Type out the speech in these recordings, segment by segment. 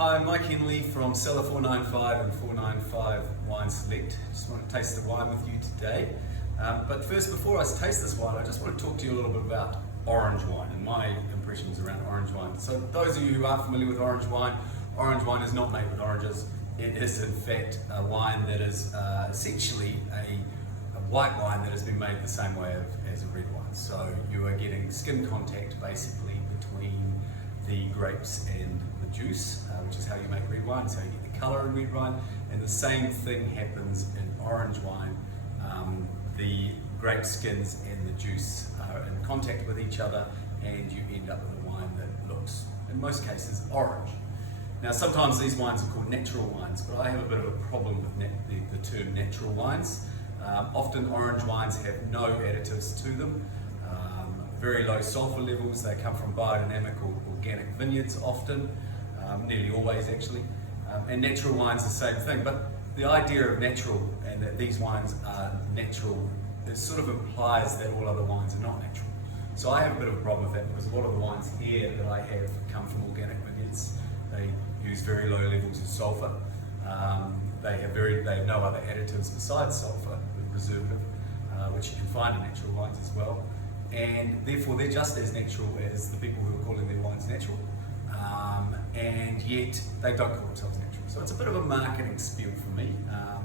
Hi, I'm Mike Henley from Cellar 495 and 495 Wine Select. Just want to taste the wine with you today. But first, before I taste this wine, I just want to talk to you a little bit about orange wine and my impressions around orange wine. So those of you who aren't familiar with orange wine is not made with oranges. It is in fact a wine that is essentially a white wine that has been made the same way as a red wine. So you are getting skin contact basically between the grapes and the juice, which is how you make red wine, so you get the colour in red wine, and the same thing happens in orange wine. The grape skins and the juice are in contact with each other and you end up with a wine that looks, in most cases, orange. Now sometimes these wines are called natural wines, but I have a bit of a problem with the term natural wines. Often orange wines have no additives to them, very low sulfur levels. They come from biodynamic or organic vineyards often, nearly always actually, and natural wines the same thing. But the idea of natural and that these wines are natural, it sort of implies that all other wines are not natural. So I have a bit of a problem with that because a lot of the wines here that I have come from organic vineyards. They use very low levels of sulfur. They have no other additives besides sulfur, the preservative, which you can find in natural wines as well. And therefore they're just as natural as the people who are calling their wines natural. And yet they don't call themselves natural. So it's a bit of a marketing spiel for me,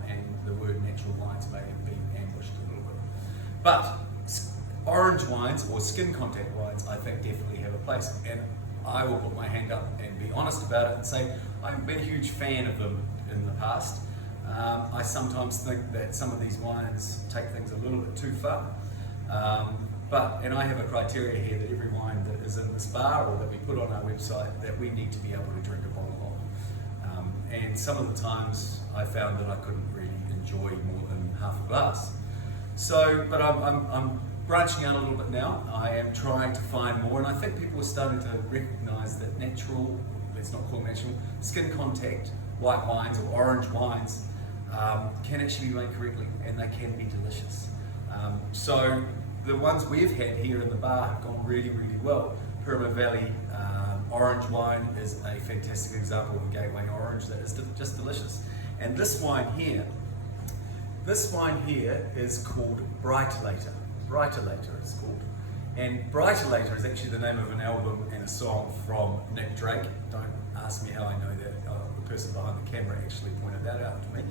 and the word natural wines may have been ambushed a little bit. But orange wines or skin contact wines I think definitely have a place, and I will put my hand up and be honest about it and say I haven't been a huge fan of them in the past. I sometimes think that some of these wines take things a little bit too far. And I have a criteria here that every wine that is in this bar or that we put on our website that we need to be able to drink a bottle of. And some of the times I found that I couldn't really enjoy more than half a glass. So, but I'm branching out a little bit now. I am trying to find more, and I think people are starting to recognise that natural, let's not call them natural, skin contact white wines or orange wines can actually be made correctly and they can be delicious. So the ones we've had here in the bar have gone really, really well. Perma Valley orange wine is a fantastic example of a gateway orange that is just delicious. And this wine here is called Bryterlater. Bryterlater is called. And Bryterlater is actually the name of an album and a song from Nick Drake. Don't ask me how I know that. The person behind the camera actually pointed that out to me.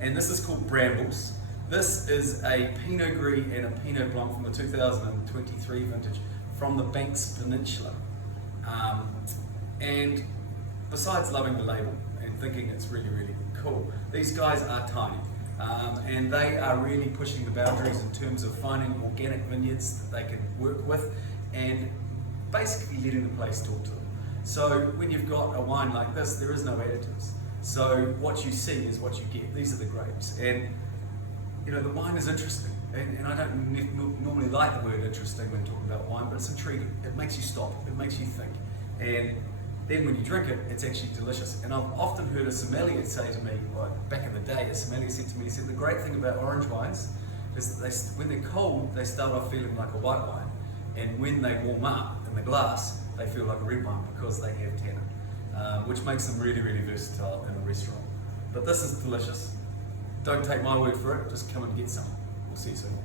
And this is called Brambles. This is a Pinot Gris and a Pinot Blanc from the 2023 vintage from the Banks Peninsula. And besides loving the label and thinking it's really, really cool, these guys are tiny. And they are really pushing the boundaries in terms of finding organic vineyards that they can work with and basically letting the place talk to them. So when you've got a wine like this, there is no additives. So what you see is what you get. These are the grapes. And you know, the wine is interesting. And I don't normally like the word interesting when talking about wine, but it's intriguing. It makes you stop. It makes you think. And then when you drink it, it's actually delicious. And I've often heard a sommelier say to me, like back in the day, a sommelier said to me, he said, the great thing about orange wines is that when they're cold, they start off feeling like a white wine. And when they warm up in the glass, they feel like a red wine because they have tannin, which makes them really, really versatile in a restaurant. But this is delicious. Don't take my word for it, just come and get some. We'll see you soon.